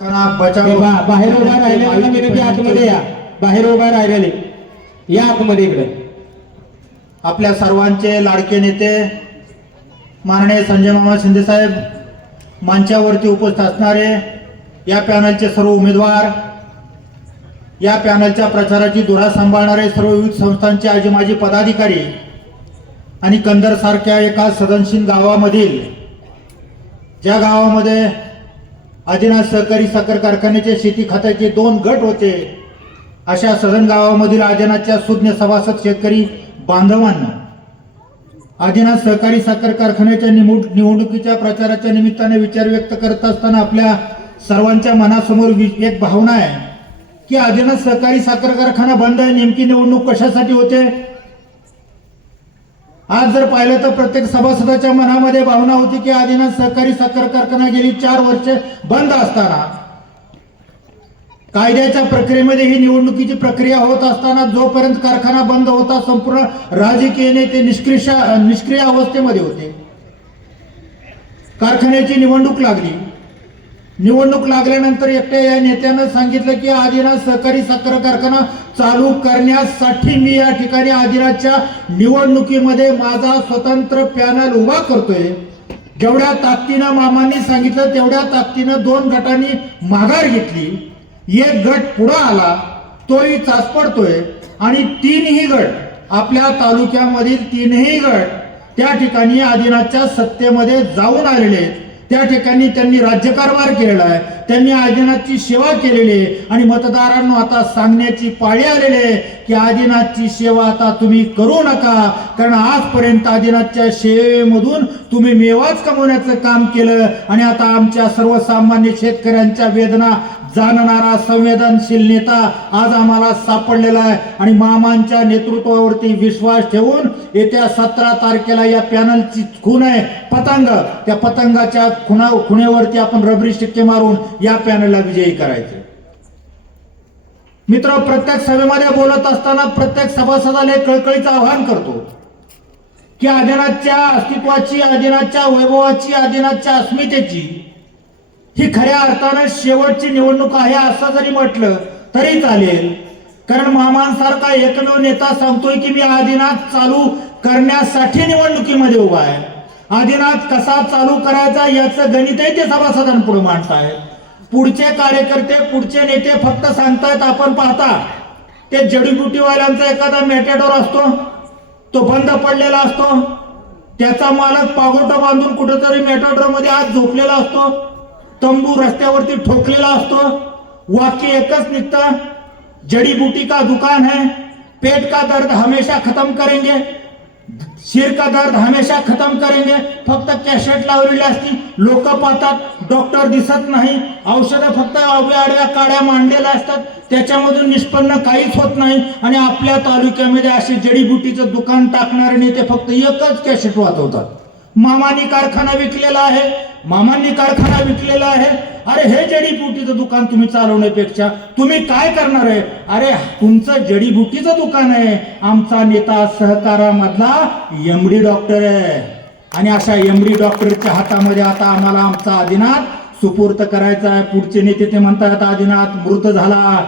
बाहेर उभा राहिलेला विनंती आतमध्ये या. बाहेर उभा राहिलेले. या आतमध्ये इकडे. आपल्या सर्वांचे लाडके नेते माननीय संजय मामा शिंदे साहेब मंचावरती उपस्थित असणारे या पॅनलचे सर्व उमेदवार या पॅनलच्या प्रचाराची धुरा सांभाळणारे सर्व विविध संस्थांचे आजी माजी पदाधिकारी आणि कंदर सारख्या एका सदनशील गावामधील ज्या गावामध्ये आदिनाथ सहकारी साखर कारखान्याचे शेती खात्याचे दोन गट होते. अशा सदन गावामधील आदिनाथच्या सुज्ञ सभासद शेतकरी बांधवांना आदिनाथ सहकारी साखर कारखान्याच्या निवड निवडणुकीच्या प्रचाराच्या निमित्ताने विचार व्यक्त करत असताना आपल्या सर्वांच्या मनासमोर एक भावना आहे की आदिनाथ सहकारी साखर कारखाना बंद आहे नेमकी निवडणूक कशासाठी होते? आज जर पाहिलं तर प्रत्येक सभासदाच्या मनामध्ये भावना होती की आदिनाथ सहकारी साखर कारखाना गेली चार वर्षे बंद असताना कायद्याच्या प्रक्रियेमध्ये ही निवडणुकीची प्रक्रिया होत असताना जोपर्यंत कारखाना बंद होता संपूर्ण राजकीय नेते निष्क्रिय निष्क्रिय अवस्थेमध्ये होते. कारखान्याची निवडणूक लागली. निवडणूक लागल्यानंतर एकट्या या नेत्यानं सांगितलं की आदिनाथ सहकारी साखर कारखाना चालू करण्यासाठी मी या ठिकाणी आदिनाथच्या निवडणुकीमध्ये माझा स्वतंत्र पॅनल उभा करतोय. जेवढ्या ताकदीनं मामांनी सांगितलं तेवढ्या ताकदीनं दोन गटांनी माघार घेतली. एक गट पुढं आला तोही चाचपडतोय. आणि तीनही गट आपल्या तालुक्यामधील तीनही गट त्या ठिकाणी आदिनाथच्या सत्तेमध्ये जाऊन आलेले आहेत. त्या ठिकाणी त्यांनी राज्यकारभार केलेला आहे. त्यांनी आदिनाथची सेवा केलेली आहे. आणि मतदारांना आता सांगण्याची पाळी आलेली आहे की आदिनाथची सेवा आता तुम्ही करू नका. कारण आजपर्यंत आदिनाथच्या सेवेमधून तुम्ही मेवाच कमवण्याचं काम केलं. आणि आता आमच्या सर्वसामान्य शेतकऱ्यांच्या वेदना जाणणारा संवेदनशील नेता आज आम्हाला सापडलेला आहे. आणि मामांच्या नेतृत्वावरती विश्वास ठेवून येत्या सतरा तारखेला या पॅनलची खून आहे. पतंग त्या पतंगाच्या खुणा खुणेवरती आपण रबरी शिक्के मारून या पॅनलला विजयी करायचे. मित्र प्रत्येक सभेमध्ये बोलत असताना प्रत्येक सभासदाला एक कळकळीचं आवाहन करतो. की आदिनाथच्या अस्तित्वाची आदिनाथच्या वैभवाची आदिनाथच्या अस्मितेची ही खऱ्या अर्थानं शेवटची निवडणूक आहे असं जरी म्हटलं तरी चालेल. कारण मामांसारखा एकमेव नेता सांगतोय की मी आदिनाथ चालू करण्यासाठी निवडणुकीमध्ये उभा आहे. आदिनाथ कसा चालू करायचा याचं गणितही ते सभासदांपुढे मांडतायत पुढचे कार्यकर्ते पुढचे नेते फक्त सांगतायत आपण पाहता. ते जडीबुटीवाल्यांचा एखादा मेटेडोर असतो तो बंद पडलेला असतो. त्याचा मालक पागोटा बांधून कुठेतरी मेटाडोरमध्ये आज झोपलेला असतो. तंबू रस्त्यावरती ठोकलेला असतो. वाक्य एकच निघतं. जडीबुटी का दुकान है? पेट का दर्द हमेशा खत्म करेंगे. सिर का दर्द हमेशा खत्म करेंगे। फक्त कॅशेट लावलेली असती लोक पाहतात डॉक्टर दिसत नाही औषधं फक्त आडव्या आडव्या काड्या मांडलेल्या असतात त्याच्यामधून निष्पन्न काहीच होत नाही. आणि आपल्या तालुक्यामध्ये असे जडीबुटीचं दुकान टाकणारे नेते फक्त एकच कॅशेट वाचवतात मामानी कारखाना विकलेला आहे. मामांनी कारखाना विकलेला आहे. अरे हे जडीबुटीचं दुकान तुम्ही चालवण्यापेक्षा तुम्ही काय करणार आहे? अरे तुमचं जडीबुटीचं दुकान आहे. आमचा नेता सहकारामधला एमडी डॉक्टर आहे. आणि अशा एमडी डॉक्टरच्या हातामध्ये आता आम्हाला आमचा आदिनाथ सुपूर्त करायचा आहे. पुढचे नेते ते म्हणतात आदिनाथ मृत झाला.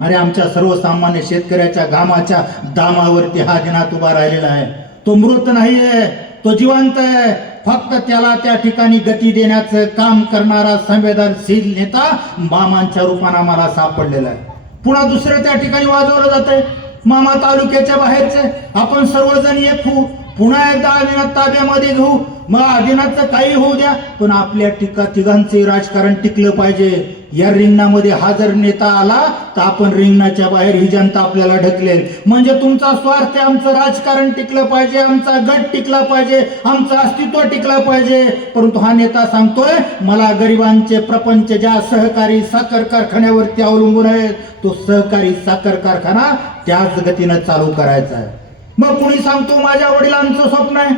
अरे आमच्या सर्वसामान्य शेतकऱ्याच्या घामाच्या दामावरती हा दिनात उभा राहिलेला आहे. तो मृत नाहीये. तो जिवंत आहे. फक्त त्याला त्या ठिकाणी गती देण्याचं काम करणारा संवेदनशील नेता मामांच्या रूपानं आम्हाला सापडलेला आहे. पुन्हा दुसरं त्या ठिकाणी वाजवलं जातंय. मामा तालुक्याच्या बाहेरचे आपण सर्वजण एक होऊ. पुन्हा एकदा आदिनाथ ताब्यामध्ये घेऊ. मग आदिनाथचं काही होऊ द्या पण आपल्या टिका तिघांचे राजकारण टिकलं पाहिजे. या रिंगणामध्ये हा जर नेता आला तर आपण रिंगणाच्या बाहेर ही जनता आपल्याला ढकलेल. म्हणजे तुमचा स्वार्थ आमचं राजकारण टिकलं पाहिजे आमचा गट टिकला पाहिजे आमचं अस्तित्व टिकलं पाहिजे. परंतु हा नेता सांगतोय मला गरिबांचे प्रपंच ज्या सहकारी साखर कारखान्यावरती अवलंबून आहेत तो सहकारी साखर कारखाना त्याच गतीनं चालू करायचा आहे. मग कुणी सांगतो माझ्या वडिलांचं स्वप्न आहे.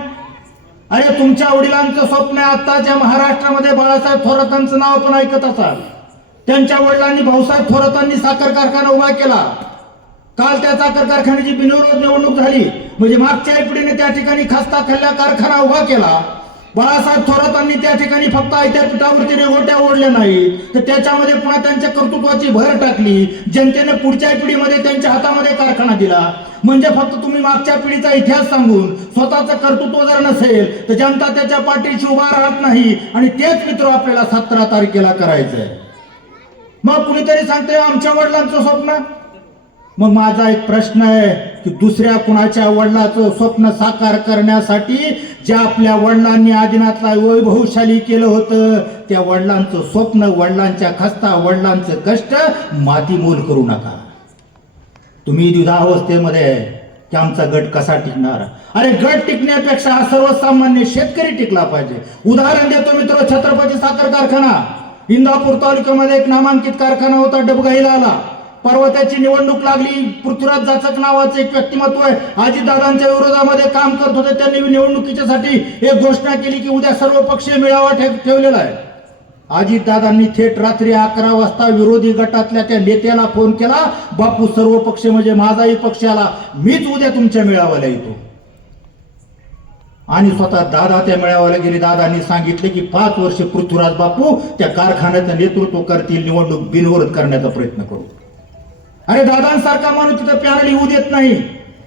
अरे तुमच्या वडिलांचं स्वप्न आहे आताच्या महाराष्ट्रामध्ये बाळासाहेब थोरातांचं नाव पण ऐकत असाल त्यांच्या वडिलांनी भाऊसाहेब थोरातांनी साखर कारखाना उभा केला. काल त्या साखर कारखान्याची बिनविरोध निवडणूक झाली. म्हणजे मागच्या पिढीने त्या ठिकाणी खस्ता खाल्ल्या कारखाना उभा केला. बाळासाहेब थोरातांनी त्या ठिकाणी फक्त आयत्या पिठावरती रेघोट्या ओढल्या नाहीत. तर त्याच्यामध्ये पुन्हा त्यांच्या कर्तृत्वाची भर टाकली. जनतेने पुढच्या पिढीमध्ये त्यांच्या हातामध्ये कारखाना दिला. म्हणजे फक्त तुम्ही मागच्या पिढीचा इतिहास सांगून स्वतःचं कर्तृत्व जर नसेल तर जनता त्याच्या पाठीशी उभा राहत नाही. आणि तेच मित्र आपल्याला सतरा तारखेला करायचंय. मग कुणीतरी सांगते आमच्या वडिलांचं स्वप्न? मग माझा एक प्रश्न आहे की दुसऱ्या कुणाच्या वडिलाचं स्वप्न साकार करण्यासाठी ज्या आपल्या वडिलांनी आदिनाथला वैभवशाली केलं होतं त्या वडिलांचं स्वप्न वडिलांच्या खस्ता वडिलांचं कष्ट मातीमोल करू नका. तुम्ही दुधावस्थेमध्ये की आमचा गट कसा टिकणार? अरे गट टिकण्यापेक्षा हा सर्वसामान्य शेतकरी टिकला पाहिजे. उदाहरण देतो मित्र छत्रपती साखर कारखाना. इंदापूर तालुक्यामध्ये एक नामांकित कारखाना होता डबगाईला आला. पर्वताची त्याची निवडणूक लागली. पृथ्वीराज जाचक नावाचं एक व्यक्तिमत्व आहे. अजितदादांच्या विरोधामध्ये काम करत होते. त्यांनी निवडणुकीच्यासाठी एक घोषणा केली की उद्या सर्व पक्षीय मेळावा ठेवलेला आहे. अजितदादांनी थेट रात्री अकरा वाजता विरोधी गटातल्या त्या नेत्याला फोन केला. बापू सर्व पक्ष म्हणजे माझाही पक्ष आला. मीच उद्या तुमच्या मेळाव्याला येतो. आणि स्वतः दादा त्या मेळाव्याला गेले. दादांनी सांगितले की पाच वर्ष पृथ्वीराज बापू त्या कारखान्याचं नेतृत्व करतील. निवडणूक बिनविरोध करण्याचा प्रयत्न करू. अरे दादांसारखा माणूस तिथं पॅनल येऊ देत नाही.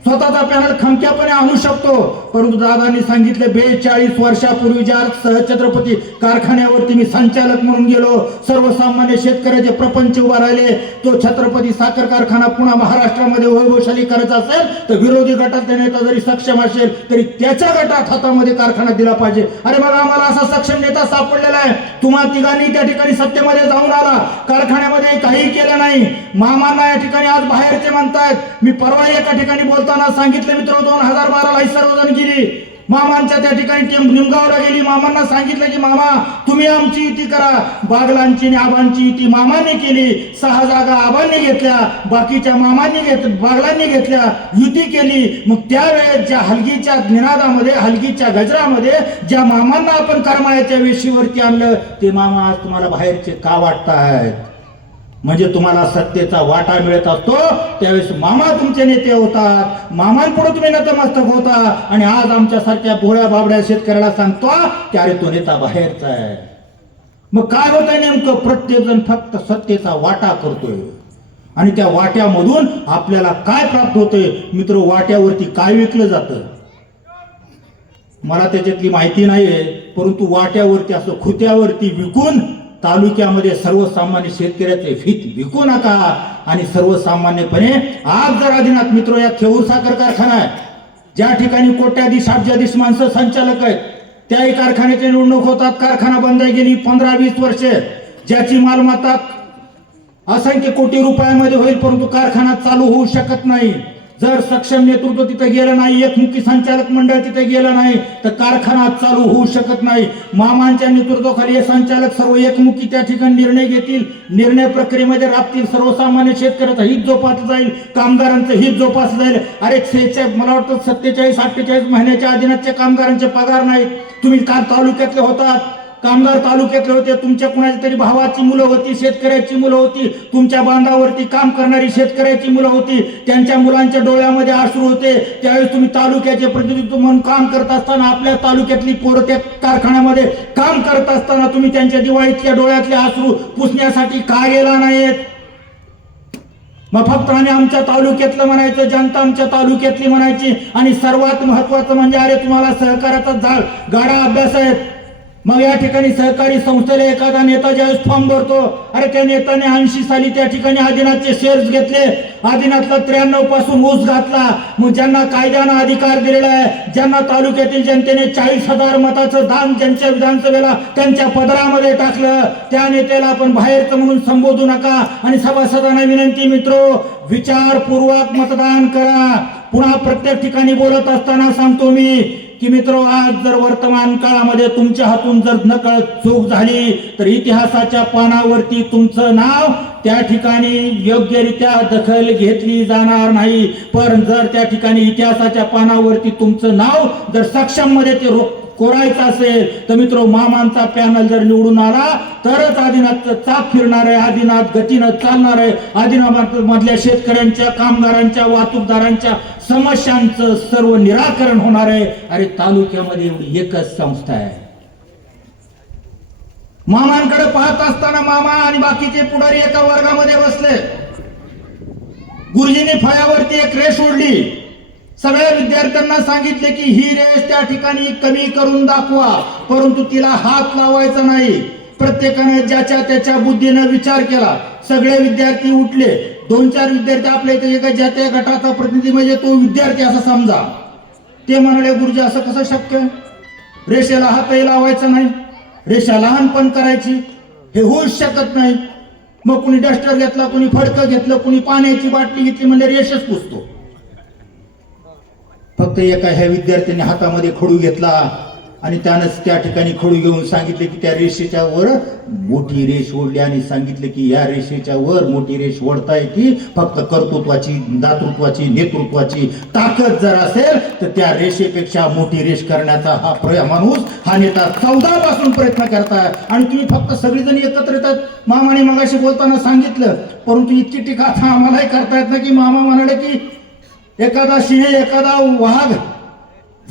स्वतःचा पॅनल खमक्यापणे आणू शकतो. परंतु दादांनी सांगितले बेचाळीस वर्षापूर्वी ज्या सहछत्रपती कारखान्यावरती मी संचालक म्हणून गेलो सर्वसामान्य शेतकऱ्याचे प्रपंच उभा राहिले तो छत्रपती साखर कारखाना पुन्हा महाराष्ट्रामध्ये वैभवशाली करायचा असेल तर विरोधी गटातल्या नेता जरी सक्षम असेल तरी त्याच्या गटात हातामध्ये कारखाना दिला पाहिजे. अरे बघा आम्हाला असा सक्षम नेता सापडलेला आहे. तुम्हा तिघांनी त्या ठिकाणी सत्तेमध्ये जाऊन आला. कारखान्यामध्ये काही केलं नाही. मामांना या ठिकाणी आज बाहेरचे म्हणतायत. मी परवा एका ठिकाणी बोलताना सांगितलं मित्र दोन हजार बाराला ही सर्वजण गेली. मामांच्या त्या ठिकाणी निमगावला गेली. मामांना सांगितलं की मामा तुम्ही आमची युती करा. बागलांची आणि आबांची युती मामाने केली. सहा जागा आबांनी घेतल्या. बाकीच्या मामांनी घेत बागलांनी घेतल्या. युती केली. मग त्यावेळेस ज्या हलगीच्या निनादामध्ये हलगीच्या गजरामध्ये ज्या मामांना आपण कर्मायाच्या वेशीवरती आणलं ते मामा आज तुम्हाला बाहेरचे का वाटत आहेत म्हणजे तुम्हाला सत्तेचा वाटा मिळत असतो त्यावेळेस मामा तुमचे नेते होतात. मामांपुढे तुम्ही नतमस्तक होता. आणि आज आमच्यासारख्या भोळ्या बाबड्या शेतकऱ्याला सांगतो त्यारे तो नेता बाहेरचा आहे. मग काय होत आहे नेमकं? प्रत्येक जण फक्त सत्तेचा वाटा करतोय. आणि त्या वाट्यामधून आपल्याला काय प्राप्त होतंय? मित्र वाट्यावरती काय विकलं जातं? मला त्याच्यातली माहिती नाहीये परंतु वाट्यावरती असं खुत्यावरती विकून तालुक्यामध्ये सर्वसामान्य शेतकऱ्याचे हित विकू नका आणि सर्वसामान्यपणे आज जर आदिनाथ मित्र या थेऊर साखर कारखाना आहे. ज्या ठिकाणी कोट्याधीश अब्जाधीश माणसं संचालक आहेत त्याही कारखान्याची निवडणूक होतात कारखाना बंद गेली पंधरा वीस वर्षे. ज्याची मालमत्ता असंख्य कोटी रुपयामध्ये होईल परंतु कारखाना चालू होऊ शकत नाही. जर सक्षम नेतृत्व तिथे गेलं नाही एकमुखी संचालक मंडळ तिथे गेलं नाही तर कारखाना चालू होऊ शकत नाही. मामांच्या नेतृत्वाखाली हे संचालक सर्व एकमुखी त्या ठिकाणी निर्णय घेतील निर्णय प्रक्रियेमध्ये राबतील. सर्वसामान्य शेतकऱ्याचं हित जोपासलं जाईल कामगारांचं हित जोपासलं जाईल. अरे सेच्या मला वाटतं सत्तेचाळीस अठ्ठेचाळीस महिन्याच्या अधीनातच्या कामगारांचे पगार नाहीत. तुम्ही काल तालुक्यातले होतात. कामगार तालुक्यातले होते तुमच्या कुणाच्या तरी भावाची मुलं होती शेतकऱ्याची मुलं होती तुमच्या बांधावरती काम करणारी शेतकऱ्याची मुलं होती त्यांच्या मुलांच्या डोळ्यामध्ये आश्रू होते त्यावेळेस तुम्ही तालुक्याचे प्रतिनिधित्व म्हणून काम करत असताना आपल्या तालुक्यातली पोरं त्या कारखान्यामध्ये काम करत असताना तुम्ही त्यांच्या दिवाळीतल्या डोळ्यातले आश्रू पुसण्यासाठी का गेला नाहीत. मग फक्त आम्ही आमच्या तालुक्यातलं म्हणायचं जनता आमच्या तालुक्यातली म्हणायची आणि सर्वात महत्वाचं म्हणजे अरे तुम्हाला सहकाराचा झाड गाडा अभ्यास आहेत. मग या ठिकाणी सहकारी संस्थेला एखादा नेता ज्यावेळेस फॉर्म भरतो अरे त्या नेत्याने ऐंशी साली त्या ठिकाणी आदिनाथचे शेअर्स घेतले. आदिनाथला त्र्याण्णवपासून ऊस घातला. मग ज्यांना कायद्यानं अधिकार दिलेला आहे ज्यांना तालुक्यातील जनतेने चाळीस हजार मताचं दान ज्यांच्या विधानसभेला त्यांच्या पदरामध्ये टाकलं त्या नेत्याला आपण बाहेरचं म्हणून संबोधू नका. आणि सभासदांना विनंती मित्र विचारपूर्वक मतदान करा. पुन्हा प्रत्येक ठिकाणी बोलत असताना सांगतो मी की मित्र आज जर वर्तमान काळामध्ये तुमच्या हातून जर नकळत चूक झाली तर इतिहासाच्या पानावरती तुमचं नाव त्या ठिकाणी योग्यरित्या दखल घेतली जाणार नाही. पण जर त्या ठिकाणी इतिहासाच्या पानावरती तुमचं नाव जर सक्षममध्ये ते रोख कोरायचं असेल तर मित्र मामांचा पॅनल जर निवडून आला तरच आदिनाथचं चाक फिरणार आहे आदिनाथ गतीनं चालणार आहे. आदिनाथ मधल्या शेतकऱ्यांच्या कामगारांच्या वाहतूकदारांच्या समस्यांचं सर्व निराकरण होणार आहे. अरे तालुक्यामध्ये एवढी एकच संस्था आहे. मामांकडे पाहत असताना मामा आणि बाकीचे पुढारी एका वर्गामध्ये बसले. गुरुजींनी फळ्यावरती एक रेष ओढली. सगळ्या विद्यार्थ्यांना सांगितले की ही रेष त्या ठिकाणी कमी करून दाखवा परंतु तिला हात लावायचा नाही. प्रत्येकाने ज्याच्या त्याच्या बुद्धीनं विचार केला. सगळे विद्यार्थी उठले. दोन चार विद्यार्थी आपल्या इथे एका ज्या त्या गटाचा प्रतिनिधी म्हणजे तो विद्यार्थी असं समजा. ते म्हणाले गुरुजी असं कसं शक्य? रेषेला हातही लावायचा नाही. रेषा लहानपण करायची. हे होऊच शकत नाही. मग कुणी डस्टर घेतला कुणी फडकं घेतलं कुणी पाण्याची बाटली घेतली म्हणजे रेषच पुसतो. फक्त एका ह्या विद्यार्थ्याने हातामध्ये खडू घेतला आणि त्यानंच त्या ठिकाणी खडू घेऊन सांगितले की त्या रेषेच्या वर मोठी रेष ओढली आणि सांगितले की या रेषेच्या वर मोठी रेष ओढताय की फक्त कर्तृत्वाची दातृत्वाची नेतृत्वाची ताकद जर असेल तर त्या रेषेपेक्षा मोठी रेष करण्याचा हा प्रय माणूस हा नेता चौदा पासून प्रयत्न करताय. आणि तुम्ही फक्त सगळेजण एकत्र येतात. मामाने मगाशी बोलताना सांगितलं परंतु इतकी टीका आता आम्हालाही करता येत ना की मामा म्हणाले की एखादा सिंह एखादा वाघ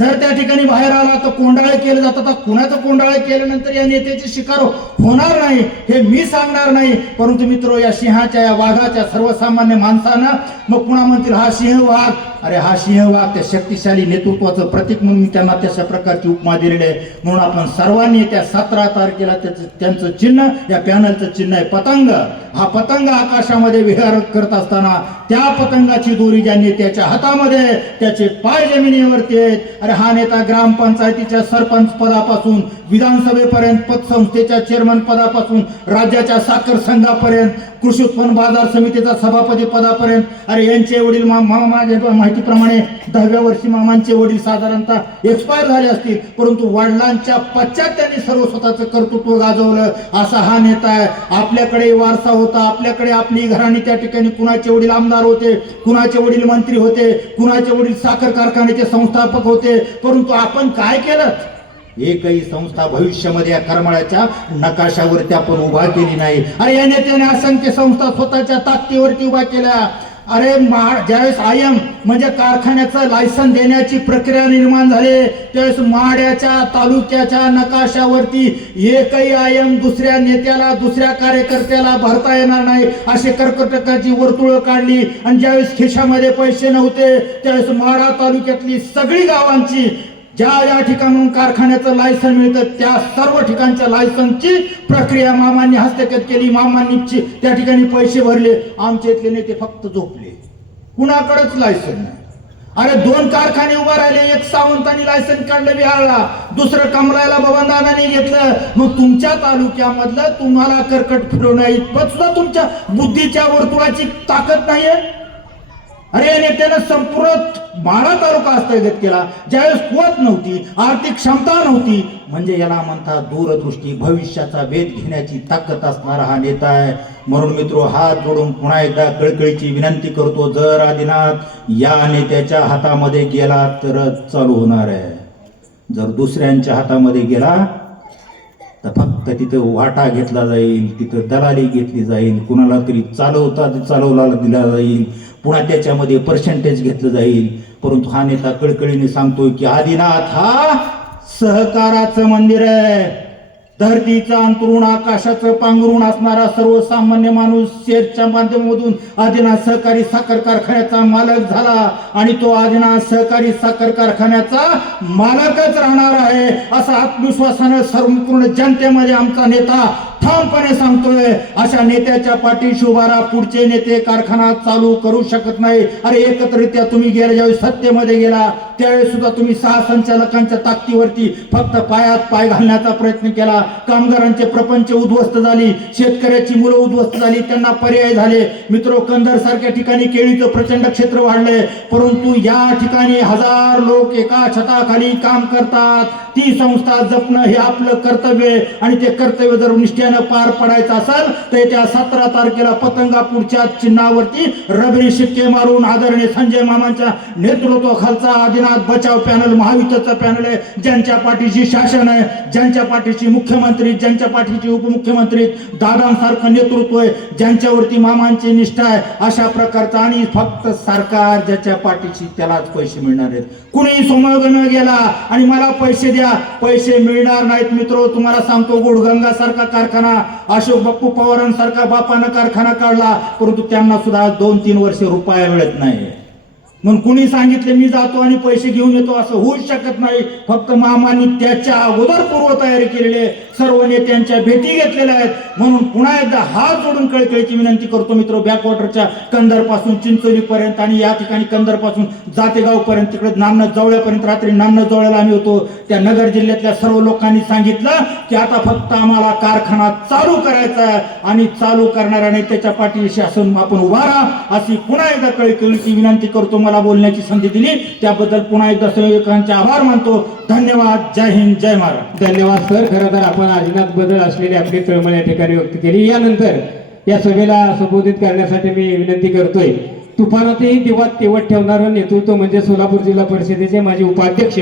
जर त्या ठिकाणी बाहेर आला तर कोंडाळे केलं जातात कुणाचं कोंडाळे केल्यानंतर या नेत्याची शिकार होणार नाही हे मी सांगणार नाही. परंतु मित्र या सिंहाच्या या वाघाच्या सर्वसामान्य माणसानं मग पुन्हा म्हणतील हा सिंह वाघ अरे हा सिंह वाघ त्या शक्तिशाली नेतृत्वाचं प्रतीक म्हणून मी त्यांना तशा प्रकारची उपमा दिलेली आहे. म्हणून आपण सर्वांनी त्या सतरा तारखेला त्याचं त्यांचं चिन्ह या पॅनलचं चिन्ह आहे पतंग. हा पतंग आकाशामध्ये विहार करत असताना त्या पतंगाची दोरी ज्या नेत्याच्या हातामध्ये त्याचे पाय जमिनीवरती आहेत. अरे हा नेता ग्रामपंचायतीच्या सरपंच पदापासून विधानसभेपर्यंत पतसंस्थेच्या चेअरमन पदापासून राज्याच्या साखर संघापर्यंत कृषी उत्पन्न बाजार समितीचा सभापती पदापर्यंत. अरे यांचे वडील माझ्या माहितीप्रमाणे दहाव्या वर्षी मामांचे वडील साधारणतः एक्सपायर झाले असतील. परंतु वडिलांच्या पश्चात त्यांनी सर्व स्वतःचं कर्तृत्व गाजवलं. असा हा नेता आहे. आपल्याकडे वारसा होता. आपल्याकडे आपली घराणी त्या ठिकाणी कुणाचे वडील आमदार होते कुणाचे वडील मंत्री होते कुणाचे वडील साखर कारखान्याचे संस्थापक होते परंतु आपण काय केलं? एकही संस्था भविष्यामध्ये या करमाळ्याच्या नकाशावरती आपण उभा केली नाही. अरे या नेत्याने असंख्य संस्था स्वतःच्या ताकदीवरती उभा केल्या. अरे मा ज्यावेळेस आयम म्हणजे कारखान्याचं लायसन देण्याची प्रक्रिया निर्माण झाली त्यावेळेस माड्याच्या तालुक्याच्या नकाशावरती एकही आयम दुसऱ्या नेत्याला दुसऱ्या कार्यकर्त्याला भरता येणार नाही असे कर्कटकाची वर्तुळ काढली. आणि ज्यावेळेस खिशामध्ये पैसे नव्हते त्यावेळेस माडा तालुक्यातली सगळी गावांची ज्या या ठिकाणून कारखान्याचं लायसन मिळतं त्या सर्व ठिकाणच्या लायसनची प्रक्रिया मामांनी हस्तगत केली मामांनी त्या ठिकाणी पैसे भरले आमचे इथले नेते फक्त झोपले. कुणाकडेच लायसन नाही. अरे दोन कारखाने उभा राहिले एक सावंतांनी लायसन काढलं बिहारला दुसरं कमरायला बबनदादांनी घेतलं. मग तुमच्या तालुक्यामधलं तुम्हाला कर्कट फिरवण्या इतपत सुद्धा तुमच्या बुद्धीच्या वर्तुळाची ताकद नाहीये? अरे या नेत्यानं संपूर्ण बाळा तालुका हस्तगत केला. ज्यावेळेस कुवत नव्हती आर्थिक क्षमता नव्हती म्हणजे याला म्हणतात दूरदृष्टी भविष्याचा वेध घेण्याची ताकद असणारा हा नेता आहे. म्हणून मित्र हात जोडून पुन्हा एकदा कळकळीची विनंती करतो जर आदिनाथ या नेत्याच्या हातामध्ये गेला तरच चालू होणार आहे. जर दुसऱ्यांच्या हातामध्ये गेला तर फक्त तिथं वाटा घेतला जाईल तिथं दलाली घेतली जाईल कुणाला तरी चालवता चालवला दिला जाईल. पुन्हा त्याच्यामध्ये पर्सेंटेज घेतलं जाईल. परंतु हा नेता कळकळीने सांगतोय की आदिनाथ हा सहकाराचं मंदिर आहे. धरतीचं अंतरुण आकाशाचं पांघरुण असणारा सर्वसामान्य माणूस शेरच्या माध्यमातून आदिनाथ सहकारी साखर कारखान्याचा मालक झाला आणि तो आदिनाथ सहकारी साखर कारखान्याचा मालकच राहणार आहे असा आत्मविश्वासानं संपूर्ण जनतेमध्ये आमचा नेता ठामपणे सांगतोय अशा नेत्याच्या पाठीशी उभारा पुढचे नेते कारखाना चालू करू शकत नाही. अरे एकत्रित्या तुम्ही गेल्या ज्यावेळी सत्तेमध्ये गेला त्यावेळेस सुद्धा तुम्ही सहा संचालकांच्या ताकदीवरती फक्त पायात पाय घालण्याचा प्रयत्न केला. कामगारांचे प्रपंच उद्ध्वस्त झाली शेतकऱ्याची मुलं उद्ध्वस्त झाली त्यांना पर्याय झाले. मित्र कंदर सारख्या ठिकाणी केळीचं प्रचंड क्षेत्र वाढलंय. परंतु या ठिकाणी हजार लोक एका छताखाली काम करतात. ती संस्था जपणं हे आपलं कर्तव्य आहे आणि ते कर्तव्य जर निष्ठ्या निर्भयानं पार पडायचं असेल तर येत्या सतरा तारखेला पतंगापूरच्या चिन्हावरती रबरी शिक्के मारून आदरणीय संजय मामांच्या नेतृत्वाखालचा आदिनाथ बचाव पॅनल महायुतीचा पॅनल आहे ज्यांच्या पाठीची शासन आहे ज्यांच्या पाठीची मुख्यमंत्री ज्यांच्या पाठीची उपमुख्यमंत्री दादांसारखं नेतृत्व आहे ज्यांच्यावरती मामांची निष्ठा आहे अशा प्रकारचा आणि फक्त सरकार ज्याच्या पाठीची त्यालाच पैसे मिळणार आहेत. कुणी सोमगम गेला आणि मला पैसे द्या पैसे मिळणार नाहीत मित्र तुम्हाला सांगतो गुडगंगा सारखा कारखाना अशोक बाप्पू पवारांसारखा बापानं कारखाना काढला परंतु त्यांना सुद्धा दोन तीन वर्ष रुपया मिळत नाही म्हणून कुणी सांगितले मी जातो आणि पैसे घेऊन येतो असं होऊच शकत नाही. फक्त मामांनी त्याच्या अगोदर पूर्वतयारी केलेली आहे. सर्व नेत्यांच्या भेटी घेतलेल्या आहेत. म्हणून पुन्हा एकदा हात जोडून कळकळीची विनंती करतो मित्र बॅकवॉटरच्या कंदरपासून चिंचोली पर्यंत आणि या ठिकाणी कंदरपासून जातेगाव पर्यंत तिकडे नामन जवळपर्यंत रात्री नामन जवळला आम्ही होतो. त्या नगर जिल्ह्यातल्या सर्व लोकांनी सांगितलं की आता फक्त आम्हाला कारखाना चालू करायचा आहे आणि चालू करणाऱ्या नेत्याच्या पाठीविषयी असून आपण उभा राहा. अशी पुन्हा एकदा कळकळीची विनंती करतो. मला बोलण्याची संधी दिली. त्याबद्दल पुन्हा एकदा संयोजकांचे आभार मानतो. धन्यवाद. जय हिंद. जय महाराज धन्यवाद सर. खरं तर आपण अजिनात बदल असलेली आपली तळमळ या ठिकाणी व्यक्त केली. यानंतर या सभेला संबोधित करण्यासाठी मी विनंती करतोय. तुफानातही दिवात तेवत ठेवणारं नेतृत्व म्हणजे सोलापूर जिल्हा परिषदेचे माझे उपाध्यक्ष